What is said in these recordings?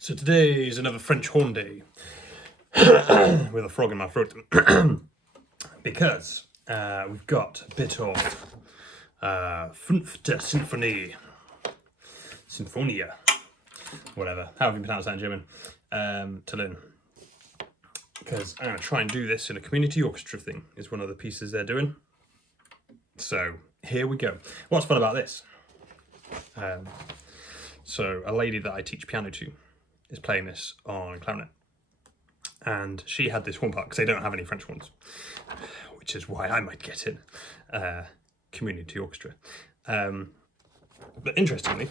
So today is another French horn day with a frog in my throat because we've got Betthoven, Fünfte Symphonie, Sinfonia, whatever, however you pronounce that in German, to learn. Because I'm going to try and do this in a community orchestra thing, is one of the pieces they're doing. So here we go. What's fun about this? So a lady that I teach piano to is playing this on clarinet, and she had this horn part because they don't have any French horns, which is why I might get in community orchestra. But interestingly,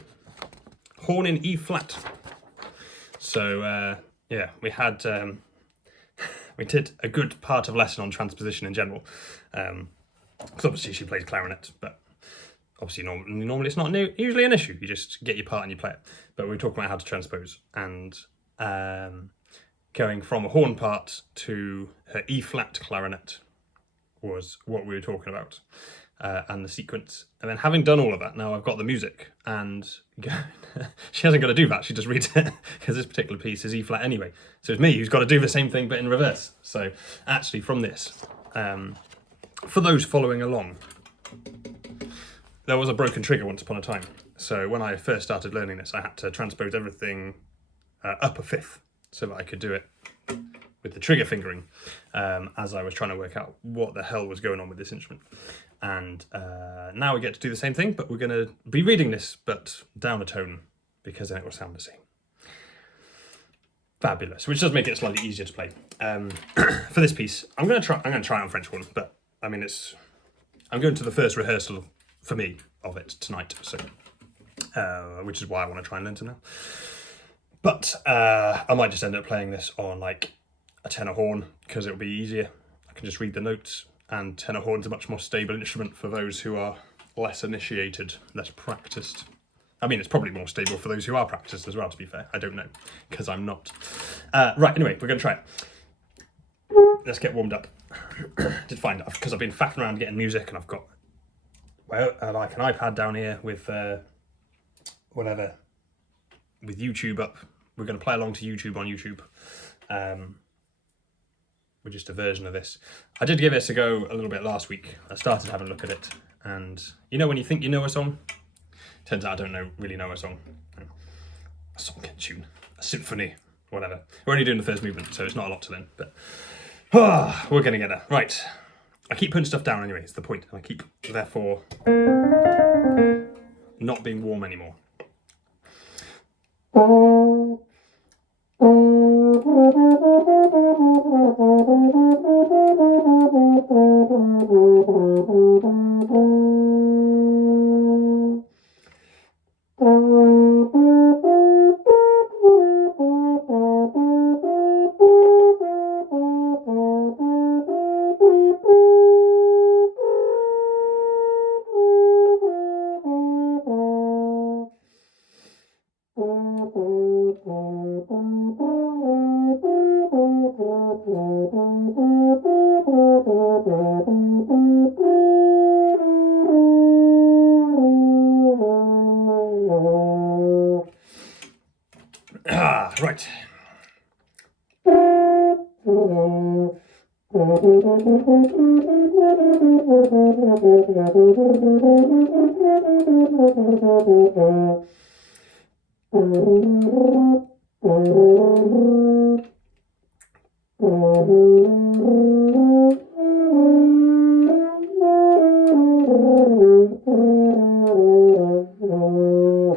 horn in E flat. So yeah, we had we did a good part of lesson on transposition in general, because obviously she plays clarinet, but obviously normally it's not usually an issue. You just get your part and you play it. But we were talking about how to transpose, and going from a horn part to her E flat clarinet was what we were talking about, and the sequence. And then having done all of that, now I've got the music, and she hasn't got to do that. She just reads it because this particular piece is E flat anyway. So it's me who's got to do the same thing but in reverse. So actually, from this, for those following along, there was a broken trigger once upon a time. So when I first started learning this, I had to transpose everything up a fifth so that I could do it with the trigger fingering, as I was trying to work out what the hell was going on with this instrument. And now we get to do the same thing, but we're going to be reading this, but down a tone, because then it will sound the same. Fabulous, which does make it slightly easier to play. For this piece, I'm going to try it on French horn, but I mean, I'm going to the first rehearsal for me of it tonight, so which is why I want to try and learn some now. But I might just end up playing this on like a tenor horn because it'll be easier. I can just read the notes, and tenor horn's a much more stable instrument for those who are less initiated, less practiced. I mean, it's probably more stable for those who are practiced as well, to be fair. I don't know, because I'm not. Right, anyway, we're going to try it. Let's get warmed up. Did find out, because I've been faffing around getting music, and I've got like an iPad down here with whatever, with YouTube up. We're going to play along to YouTube on YouTube. With just a version of this. I did give this a go a little bit last week. I started having a look at it, and you know when you think you know a song, turns out I don't really know a song. A song, a tune, a symphony, whatever. We're only doing the first movement, so it's not a lot to learn, but we're going to get there. Right. I keep putting stuff down anyway, it's the point. I keep, therefore, not being warm anymore. Right.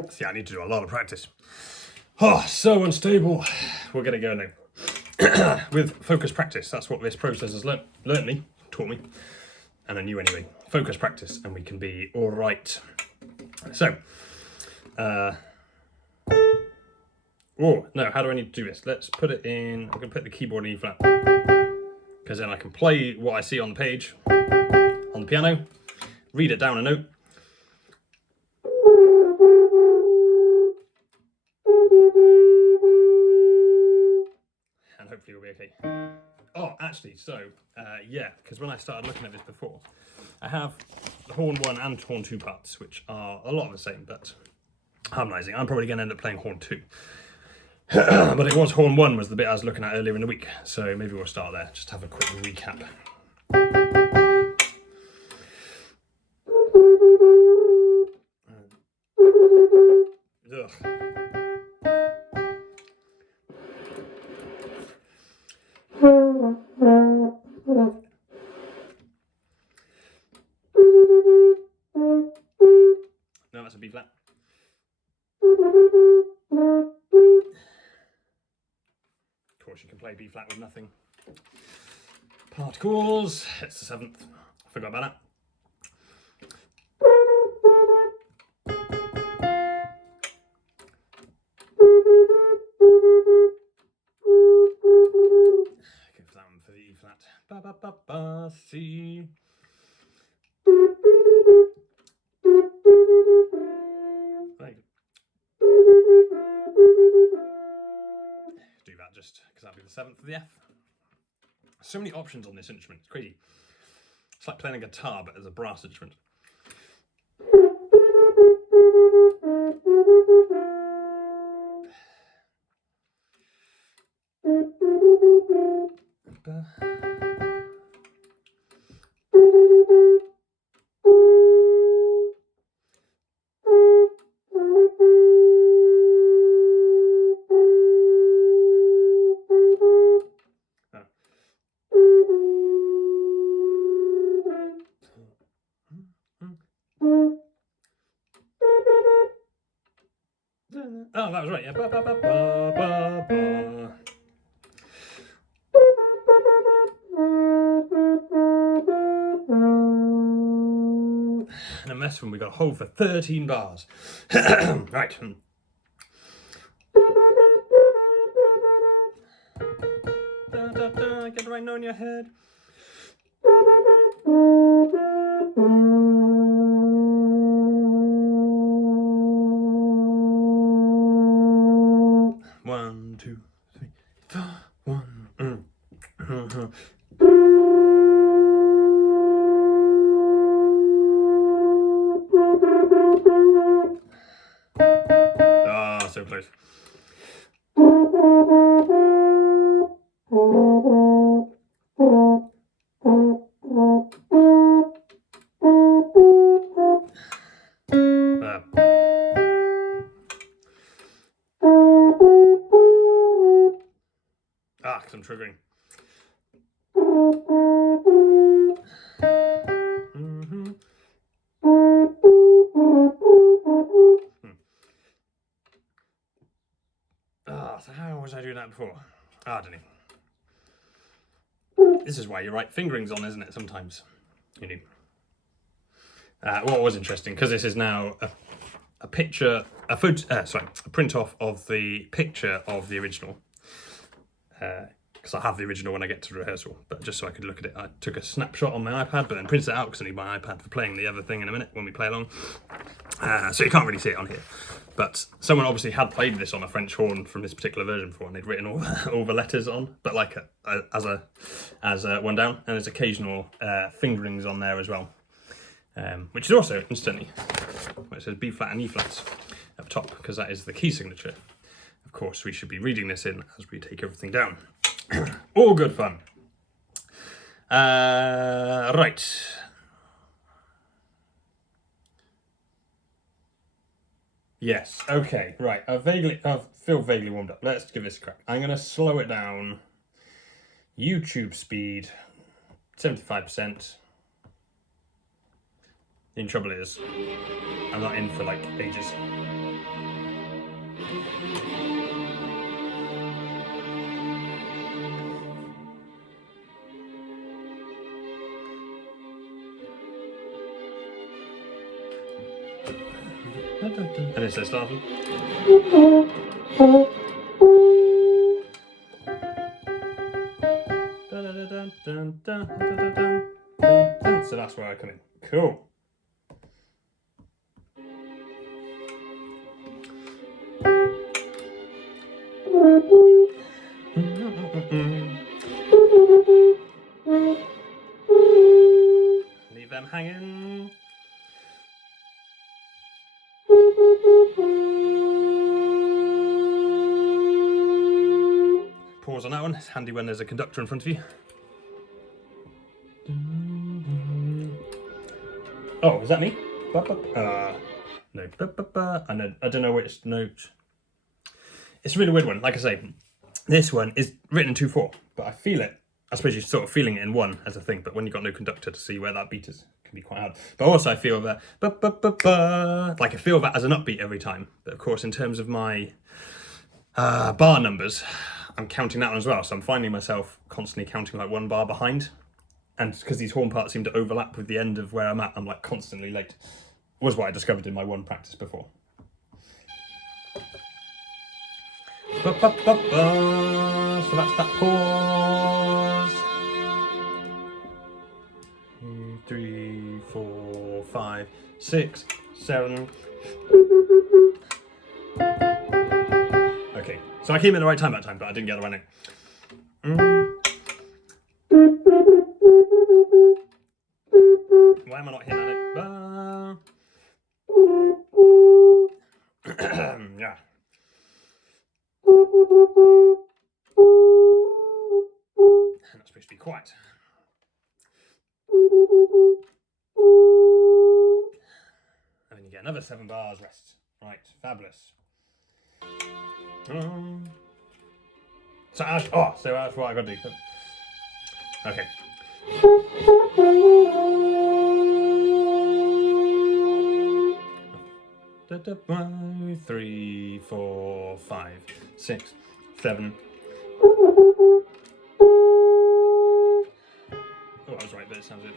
See, I need to do a lot of practice. Oh, so unstable. We're going to go now. With focus practice, that's what this process has taught me, and I knew anyway. Focus practice, and we can be all right. So, oh, no, how do I need to do this? Let's put it in, I'm going to put the keyboard in E flat, because then I can play what I see on the page, on the piano, read it down a note, and hopefully we'll be okay. Oh, actually, so, yeah, because when I started looking at this before, I have the horn 1 and horn 2 parts, which are a lot of the same, but harmonising. I'm probably going to end up playing horn 2. But it was horn 1 was the bit I was looking at earlier in the week, so maybe we'll start there, just have a quick recap. Ugh. No, that's a B flat. Of course, you can play B flat with nothing. Particles. It's the 7th. I forgot about that. Go for that one for the E flat. Ba ba ba ba C. Do that just because that'll be the 7th for the F. So many options on this instrument, it's crazy. It's like playing a guitar but as a brass instrument. Oh, that was right, yeah. Ba, ba, ba, ba, ba, ba. And on this one we got a hold for 13 bars. Right. Da, da, da, get the right note in your head. One, two, three, four, one. Ah, so close. Because I'm triggering. So how was I doing that before? I don't know. This is why you write fingerings on, isn't it? Sometimes, you know. What was interesting, because this is now a picture, a print off of the picture of the original. Because I have the original when I get to rehearsal, but just so I could look at it, I took a snapshot on my iPad, but then printed it out because I need my iPad for playing the other thing in a minute when we play along. So you can't really see it on here. But someone obviously had played this on a French horn from this particular version before, and they'd written all the letters on, but like as one down, and there's occasional fingerings on there as well, which is also instantly where it says B flat and E flats up top, because that is the key signature. Of course, we should be reading this in as we take everything down. All good fun. Right. Yes, okay, right. I feel vaguely warmed up. Let's give this a crack. I'm going to slow it down. YouTube speed, 75%. The trouble is, I'm not in for like ages. And it says starting. So that's where I come in. Cool. Leave them hanging. chords on that one. It's handy when there's a conductor in front of you. Oh, is that me? No. I don't know which note. It's a really weird one. Like I say, this one is written in 2/4, but I feel it. I suppose you're sort of feeling it in 1 as a thing, but when you've got no conductor to see where that beat is, it can be quite hard. But also I feel that, like I feel that as an upbeat every time. But of course, in terms of my bar numbers, I'm counting that one as well. So I'm finding myself constantly counting like 1 bar behind. And because these horn parts seem to overlap with the end of where I'm at, I'm like constantly late. Was what I discovered in my 1 practice before. So that's that pause. 2, 3, 4, 5, 6, 7. Okay, so I came in the right time that time, but I didn't get the right note. Why am I not hitting that note? Yeah. Not supposed to be quiet. And then you get another 7 bars rest. Right, fabulous. So that's what I got to do. Okay. 1, 3, 4, 5, 6, 7. Oh, I was right there, it sounds good.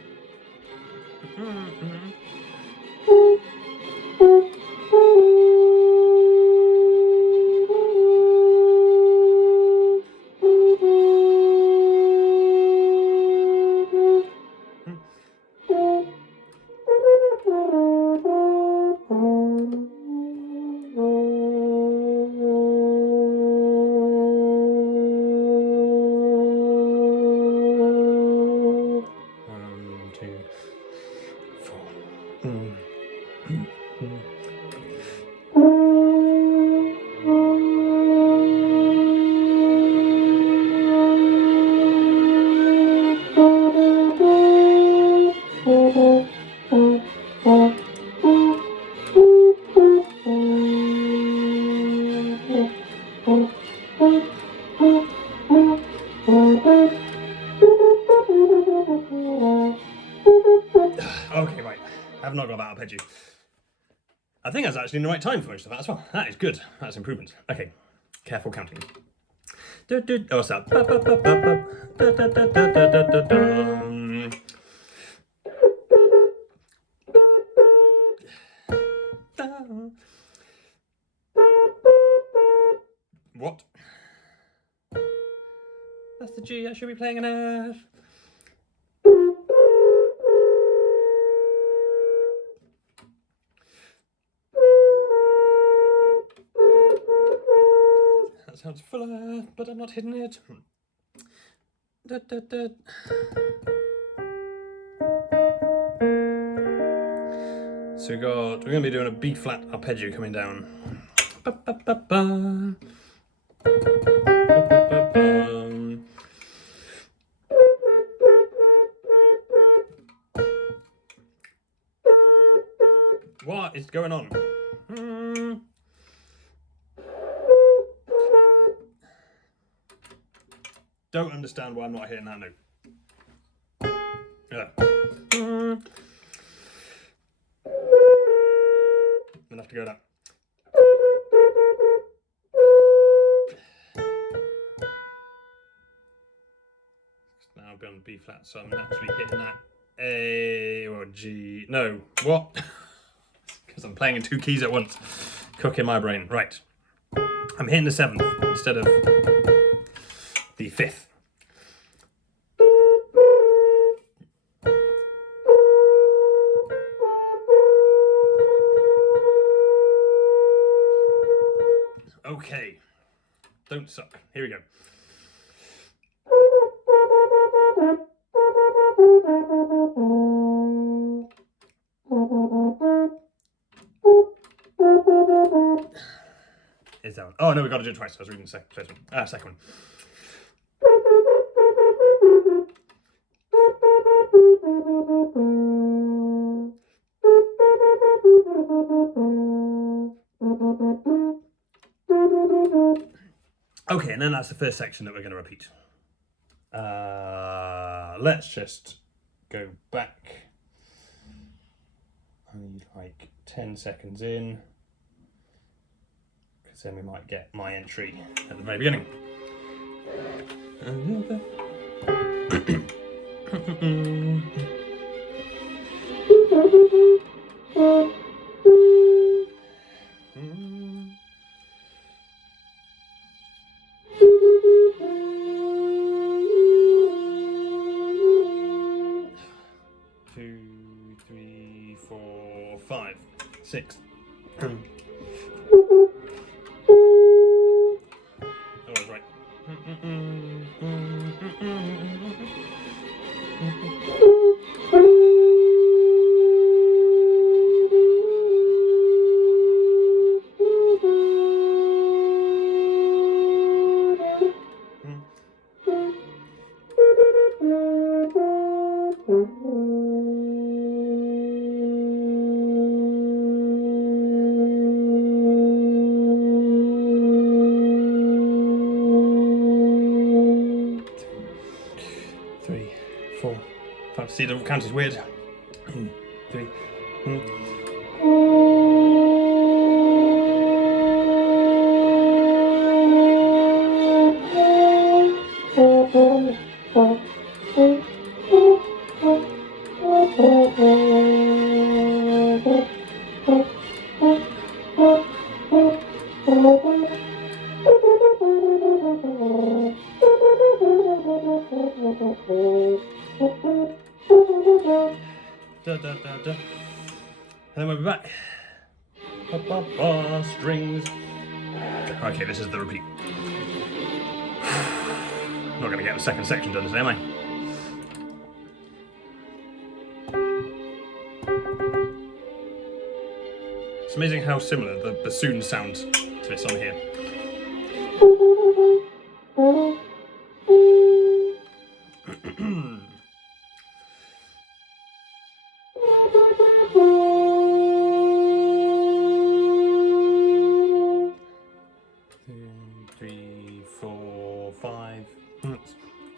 Okay, right. I have not got that arpeggio. I think that's actually in the right time for most of that as well. That is good. That's improvement. Okay, careful counting. Oh, what's that? What? That's the G. I should be playing an F. That sounds full F, but I'm not hitting it. So we're going to be doing a B flat arpeggio coming down. What is going on? Don't understand why I'm not hitting that note. Yeah. I'm gonna have to go that. Now I've gone B flat, so I'm naturally hitting that A or G. No, what? Because I'm playing in 2 keys at once. Cooking my brain. Right. I'm hitting the 7th instead of the 5th. Okay. Don't suck. Here we go. Is that one? Oh no, we got to do it twice. I was reading the second one. Okay, and then that's the first section that we're going to repeat. Let's just go back. I need like 10 seconds in, because then we might get my entry at the very beginning. 2, 3, 4, 5, 6. I was right. See, the count is weird. 3. Da, da, da, da. And then we'll be back. Ba, ba, ba, strings. Okay, this is the repeat. I'm not going to get the second section done today, am I? It's amazing how similar the bassoon sounds to this on here.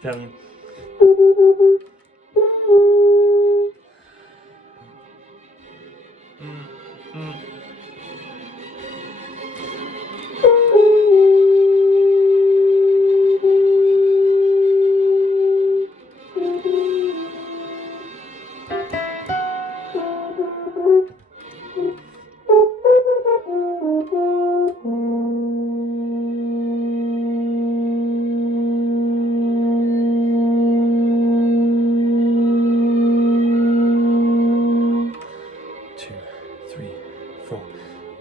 Seven.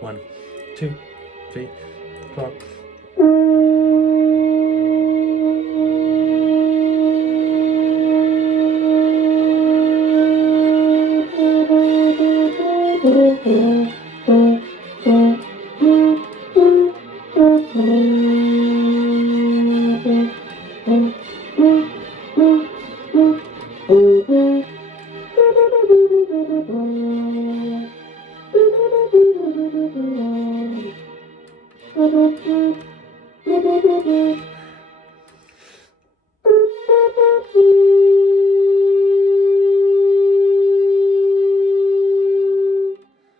One, two, three, four.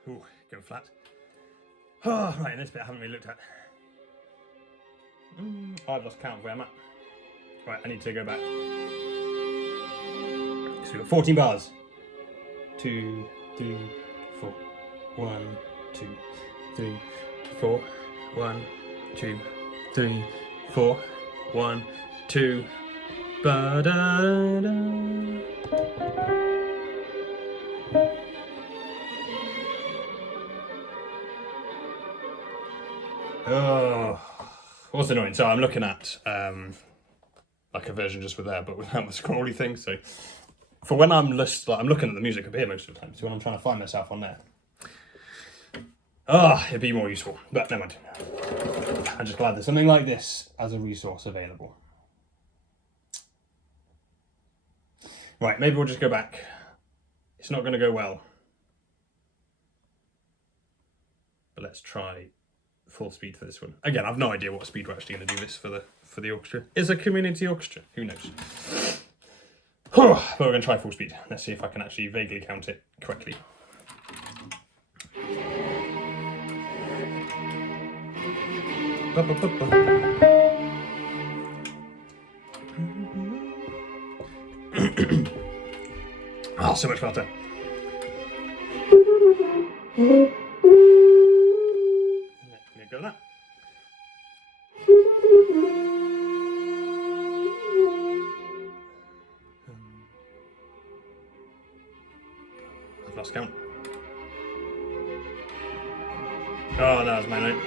Ooh, go flat. Oh, right, and this bit I haven't really looked at. I've lost count of where I'm at. Right, I need to go back. So we've got 14 bars. 2, 3, 4. 1, 2, 3, 4. 1, 2, 3, 4. 1, 2. Ba da da. Oh, what's annoying? So I'm looking at like a version just with there, but without the scrolly thing. So for when I'm I'm looking at the music up here most of the time. So when I'm trying to find myself on there, it'd be more useful. But never mind. I'm just glad there's something like this as a resource available. Right, maybe we'll just go back It's not going to go well. But let's try full speed for this one. Again, I've no idea what speed we're actually going to do this for the orchestra. Is a community orchestra? Who knows? But we're going to try full speed. Let's see if I can actually vaguely count it correctly. Oh, so much better. Go that. I've lost count. Oh, that was my note.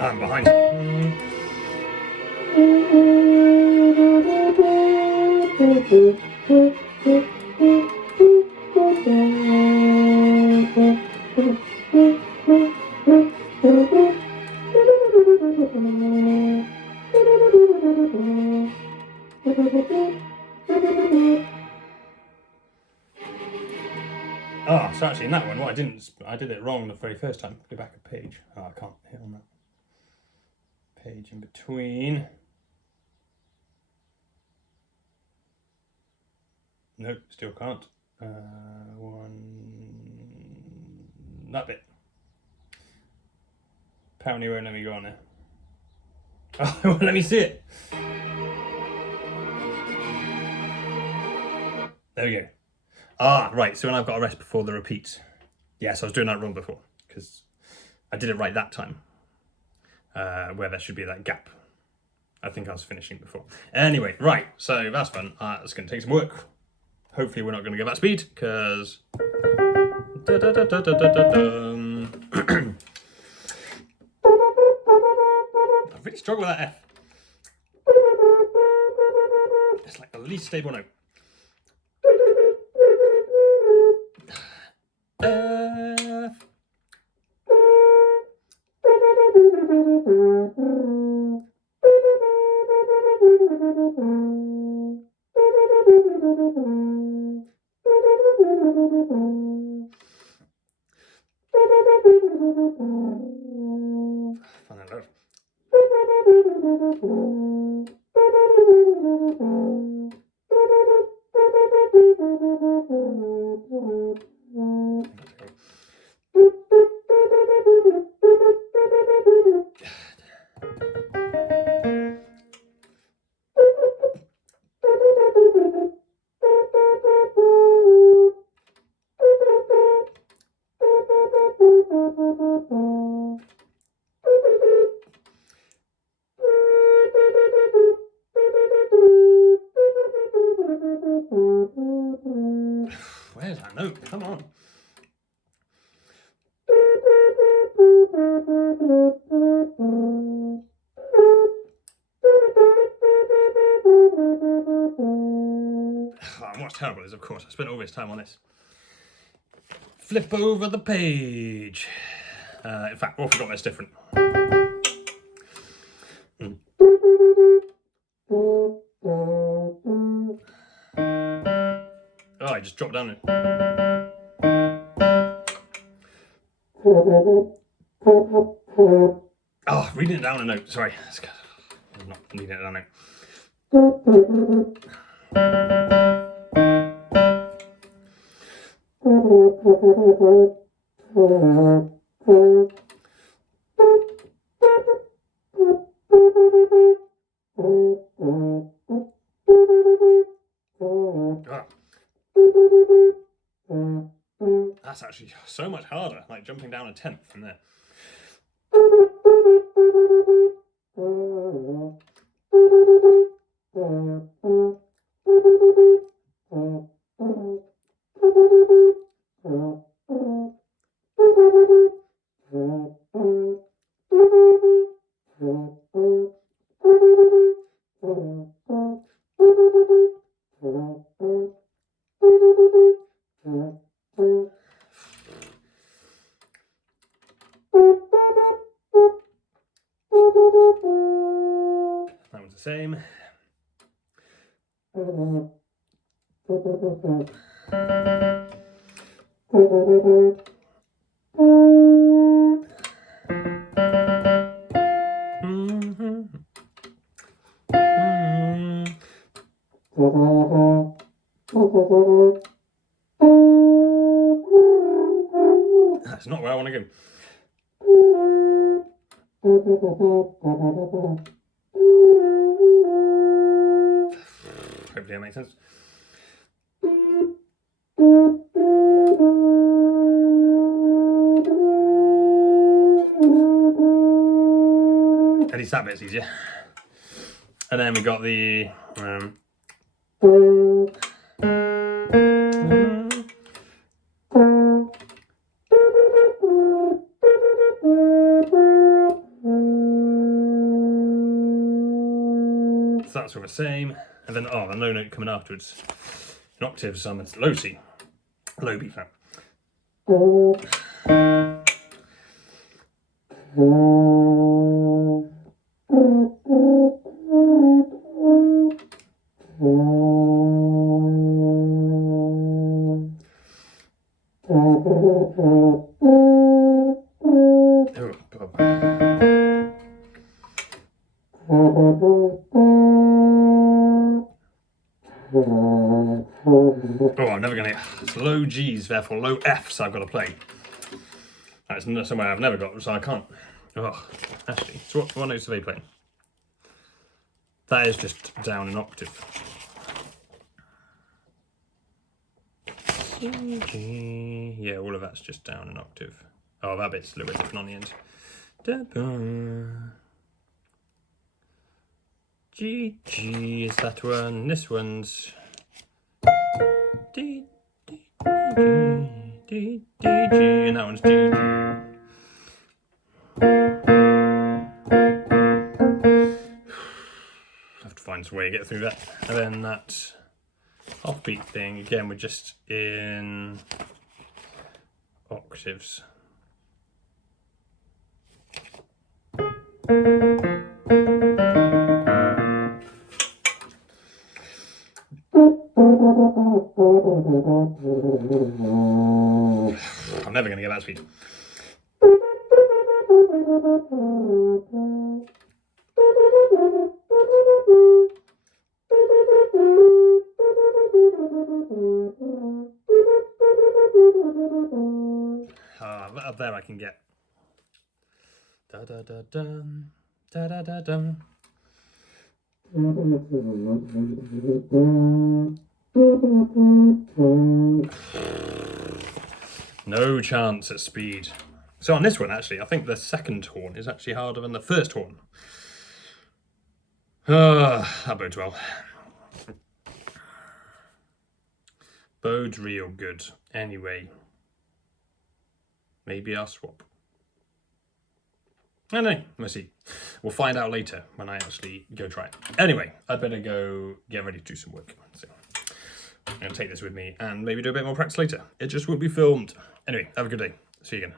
I'm behind. Oh, so actually in that one, I did it wrong the very first time. Go back a page. Oh, I can't hit on that page in between. Nope, still can't. That bit. Apparently won't let me go on there. Oh, it won't let me see it. There we go. Ah, right, so when I've got a rest before the repeat. Yes, I was doing that wrong before, because I did it right that time, where there should be that gap. I think I was finishing before. Anyway, right, so that's fun. It's going to take some work. Hopefully we're not going to get that speed, because... I really struggle with that F. It's like the least stable note. F. Where's that note? Come on. And what's terrible is, of course, I spent all this time on this. Flip over the page. In fact, what have we got that's different? Oh, I just dropped down it. Oh, reading it down a note. Sorry. I'm not reading it down a note. That's actually so much harder, like jumping down a tenth from there. That's not where I want to go. Hopefully that makes sense. At least that bit's easier. And then we got the so that's sort of the same. And then the low note coming afterwards. In octaves, it's low C, low B flat. I'm never going to. It's low G's, therefore low F's I've got to play. That's somewhere I've never got, so I can't. Oh, actually, so what notes are they playing? That is just down an octave. Yeah, all of that's just down an octave. Oh, that bit's a little bit different on the end. G, G is that one. This one's D, D, G, D, D, G, and that one's G, G. Have to find some way to get through that. And then that offbeat thing, again, we're just in octaves. I'm never going to get that speed. Up there I can get da da da dum, da da da dum. No chance at speed. So on this one, actually, I think the second horn is actually harder than the first horn. That bodes well. Bodes real good. Anyway, maybe I'll swap. I don't know, we'll see. We'll find out later when I actually go try it. Anyway, I'd better go get ready to do some work. So I'm going to take this with me and maybe do a bit more practice later. It just won't be filmed. Anyway, have a good day. See you again.